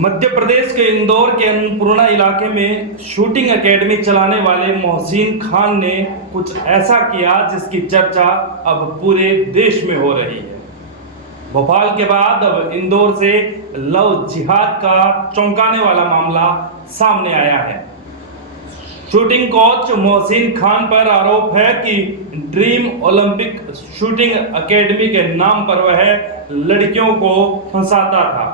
मध्य प्रदेश के इंदौर के अन्नपूर्णा इलाके में शूटिंग एकेडमी चलाने वाले मोहसिन खान ने कुछ ऐसा किया जिसकी चर्चा अब पूरे देश में हो रही है। भोपाल के बाद अब इंदौर से लव जिहाद का चौंकाने वाला मामला सामने आया है। शूटिंग कोच मोहसिन खान पर आरोप है कि ड्रीम ओलंपिक शूटिंग एकेडमी के नाम पर वह लड़कियों को फंसाता था।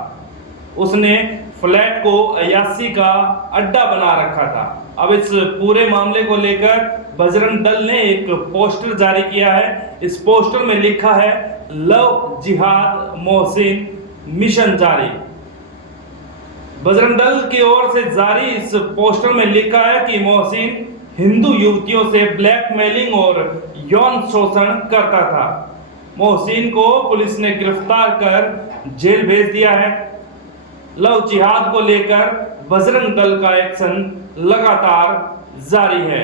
उसने फ्लैट को अयासी का अड्डा बना रखा था। अब इस पूरे मामले को लेकर बजरंग दल ने एक पोस्टर जारी किया है। इस पोस्टर में लिखा है लव जिहाद मोहसिन मिशन जारी। बजरंग दल की ओर से जारी इस पोस्टर में लिखा है कि मोहसिन हिंदू युवतियों से ब्लैकमेलिंग और यौन शोषण करता था। मोहसिन को पुलिस ने गिरफ्तार कर जेल भेज दिया है। लव जिहाद को लेकर बजरंग दल का एक्शन लगातार जारी है।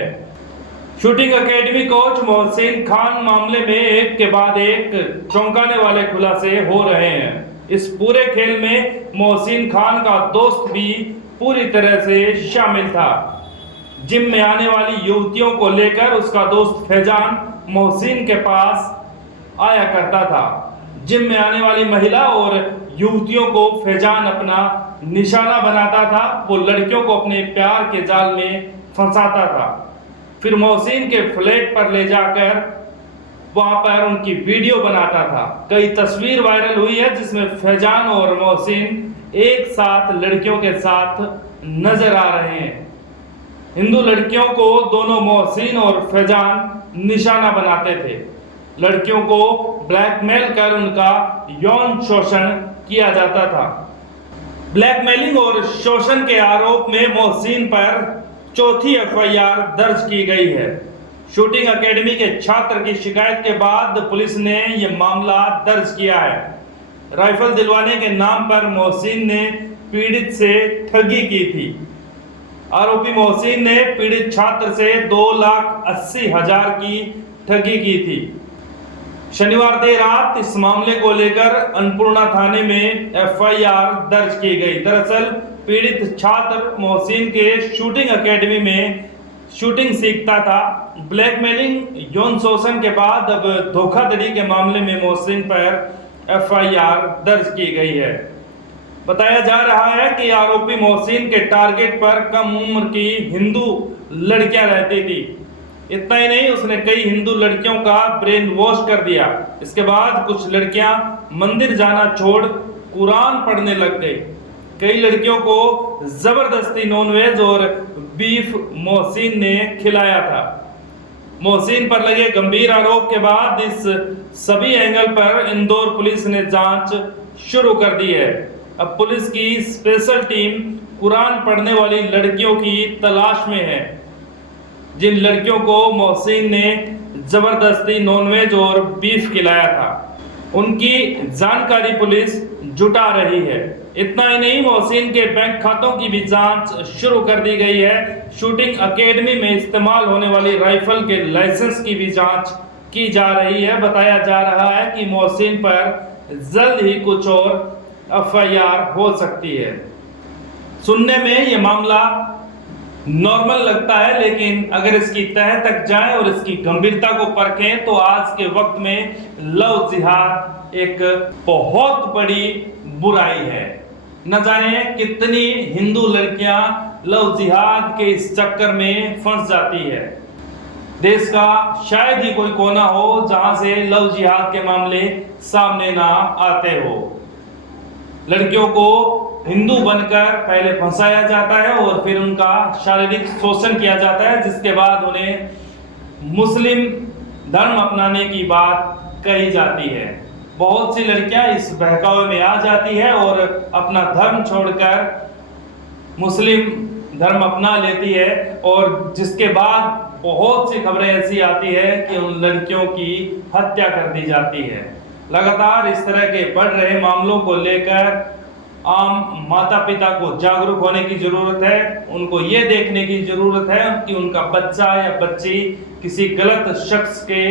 Shooting academy coach Mohsin Khan मामले में एक के बाद एक चौंकाने वाले खुलासे हो रहे हैं। इस पूरे खेल में मोहसिन खान का दोस्त भी पूरी तरह से शामिल था। जिम में आने वाली युवतियों को लेकर उसका दोस्त फैजान मोहसिन के पास आया करता था। जिम में आने वाली महिला और युवतियों को फैजान अपना निशाना बनाता था। वो लड़कियों को अपने प्यार के जाल में फंसाता था। फिर मोहसिन के फ्लैट पर ले जाकर वहां पर उनकी वीडियो बनाता था। कई तस्वीर वायरल हुई है जिसमें फैजान और मोहसिन एक साथ लड़कियों के साथ नजर आ रहे हैं। हिंदू लड़कियों को दोनों मोहसिन और फैजान निशाना बनाते थे। लड़कियों को ब्लैकमेल कर उनका यौन शोषण किया जाता था। ब्लैकमेलिंग और शोषण के आरोप में मोहसिन पर चौथी एफआईआर दर्ज की गई है। शूटिंग एकेडमी के छात्र की शिकायत के बाद पुलिस ने यह मामला दर्ज किया है। राइफल दिलवाने के नाम पर मोहसिन ने पीड़ित से ठगी की थी। आरोपी मोहसिन ने पीड़ित छात्र से 2,80,000 की ठगी की थी। शनिवार देर रात इस मामले को लेकर अन्नपूर्णा थाने में एफआईआर दर्ज की गई। दरअसल पीड़ित छात्र मोहसिन के शूटिंग एकेडमी में शूटिंग सीखता था। ब्लैकमेलिंग यौन शोषण के बाद अब धोखाधड़ी के मामले में मोहसिन पर एफआईआर दर्ज की गई है। बताया जा रहा है कि आरोपी मोहसिन के टारगेट पर कम उम्र की हिंदू लड़कियां रहती थी। इतना ही नहीं, उसने कई हिंदू लड़कियों का ब्रेन वॉश कर दिया। इसके बाद कुछ लड़कियां मंदिर जाना छोड़ कुरान पढ़ने लग गई। कई लड़कियों को जबरदस्ती नॉनवेज और बीफ मोहसिन ने खिलाया था। मोहसिन पर लगे गंभीर आरोप के बाद इस सभी एंगल पर इंदौर पुलिस ने जांच शुरू कर दी है। अब पुलिस की स्पेशल टीम कुरान पढ़ने वाली लड़कियों की तलाश में है। जिन लड़कियों को मोहसिन ने जबरदस्ती नॉनवेज और बीफ खिलाया था, उनकी जानकारी पुलिस जुटा रही है। इतना ही नहीं, मोहसिन के बैंक खातों की भी जांच शुरू कर दी गई है। शूटिंग एकेडमी में इस्तेमाल होने वाली राइफल के लाइसेंस की भी जांच की जा रही है। बताया जा रहा है कि मोहसिन पर जल्द ही कुछ और एफआईआर हो सकती है। सुनने में यह मामला नॉर्मल लगता है, लेकिन अगर इसकी तह तक जाएं और इसकी गंभीरता को परखें तो आज के वक्त में लव जिहाद एक बहुत बड़ी बुराई है। न जाने कितनी हिंदू लड़कियां लव जिहाद के इस चक्कर में फंस जाती है। देश का शायद ही कोई कोना हो जहां से लव जिहाद के मामले सामने ना आते हो। लड़कियों को हिंदू बनकर पहले फंसाया जाता है और फिर उनका शारीरिक शोषण किया जाता है, जिसके बाद उन्हें मुस्लिम धर्म अपनाने की बात कही जाती है। बहुत सी लड़कियां इस बहकावे में आ जाती है और अपना धर्म छोड़कर मुस्लिम धर्म अपना लेती है, और जिसके बाद बहुत सी खबरें ऐसी आती है कि उन लड़कियों की हत्या कर दी जाती है। लगातार इस तरह के बढ़ रहे मामलों को लेकर आम माता पिता को जागरूक होने की जरूरत है। उनको ये देखने की जरूरत है कि उनका बच्चा या बच्ची किसी गलत शख्स के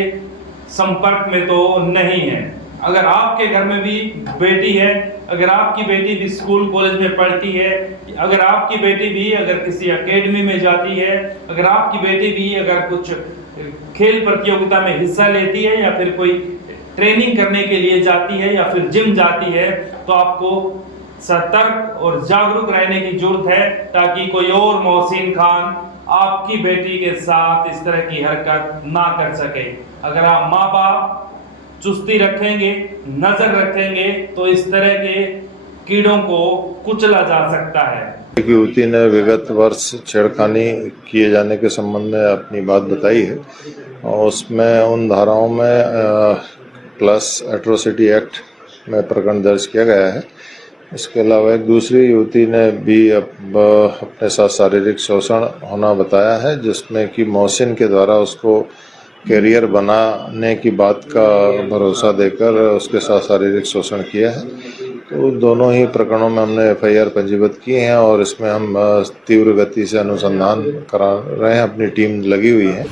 संपर्क में तो नहीं है। अगर आपके घर में भी बेटी है, अगर आपकी बेटी भी स्कूल कॉलेज में पढ़ती है, अगर आपकी बेटी भी अगर किसी एकेडमी में जाती है, अगर आपकी बेटी भी अगर कुछ खेल प्रतियोगिता में हिस्सा लेती है या फिर कोई ट्रेनिंग करने के लिए जाती है या फिर जिम जाती है, तो आपको सतर्क और जागरूक रहने की जरूरत है, ताकि कोई और मोहसिन खान आपकी बेटी के साथ इस तरह की हरकत ना कर सके। अगर आप माँ बाप चुस्ती रखेंगे, नजर रखेंगे, तो इस तरह के कीड़ों को कुचला जा सकता है। एक युवती ने विगत वर्ष छेड़खानी किए जाने के संबंध में अपनी बात बताई है और उसमें उन धाराओं में प्लस एट्रोसिटी एक्ट में प्रकरण दर्ज किया गया है। इसके अलावा एक दूसरी युवती ने भी अपने साथ शारीरिक शोषण होना बताया है, जिसमें कि मोहसिन के द्वारा उसको कैरियर बनाने की बात का भरोसा देकर उसके साथ शारीरिक शोषण किया है। तो दोनों ही प्रकरणों में हमने एफआईआर पंजीबद्ध किए हैं और इसमें हम तीव्र गति से अनुसंधान करा रहे हैं, अपनी टीम लगी हुई है।